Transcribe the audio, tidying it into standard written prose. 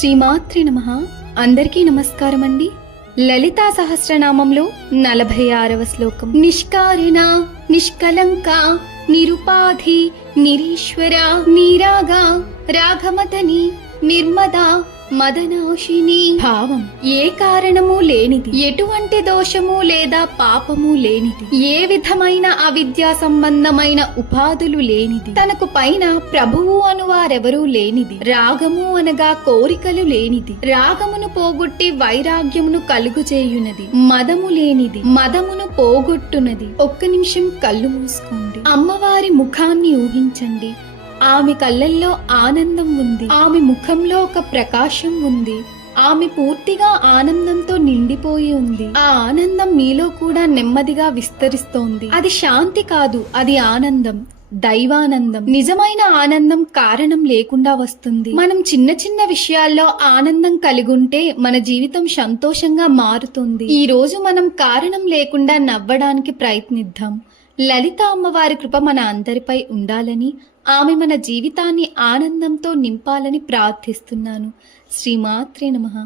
శ్రీమాత్రే నమః. అందరికీ నమస్కారం అండి. లలితా సహస్రనామంలో 46వ శ్లోకం. నిష్కారిణ నిష్కలంక నిరుపాధి నిరీశ్వర నిరాగ రాగమదని నిర్మద మదనాశిని. భావం: ఏ కారణము లేనిది, ఎటువంటి దోషము లేదా పాపము లేనిది, ఏ విధమైన అవిద్యా సంబంధమైన ఉపాధులు లేనిది, తనకు పైన ప్రభువు అను వారెవరూ లేనిది, రాగము అనగా కోరికలు లేనిది, రాగమును పోగొట్టి వైరాగ్యమును కలుగుచేయునది, మదము లేనిది, మదమును పోగొట్టునది. ఒక్క నిమిషం కళ్ళు మూసుకోండి. అమ్మవారి ముఖాన్ని ఊహించండి. ఆమె కళ్ళల్లో ఆనందం ఉంది. ఆమె ముఖంలో ఒక ప్రకాశం ఉంది. ఆమె పూర్తిగా ఆనందంతో నిండిపోయి ఉంది. ఆ ఆనందం మీలో కూడా నెమ్మదిగా విస్తరిస్తోంది. అది శాంతి కాదు, అది ఆనందం, దైవానందం. నిజమైన ఆనందం కారణం లేకుండా వస్తుంది. మనం చిన్న చిన్న విషయాల్లో ఆనందం కలిగుంటే మన జీవితం సంతోషంగా మారుతుంది. ఈ రోజు మనం కారణం లేకుండా నవ్వడానికి ప్రయత్నిద్దాం. లలిత అమ్మవారి కృప మన అందరిపై ఉండాలని, ఆమె మన జీవితాన్ని ఆనందంతో నింపాలని ప్రార్థిస్తున్నాను. శ్రీమాత్రే నమః.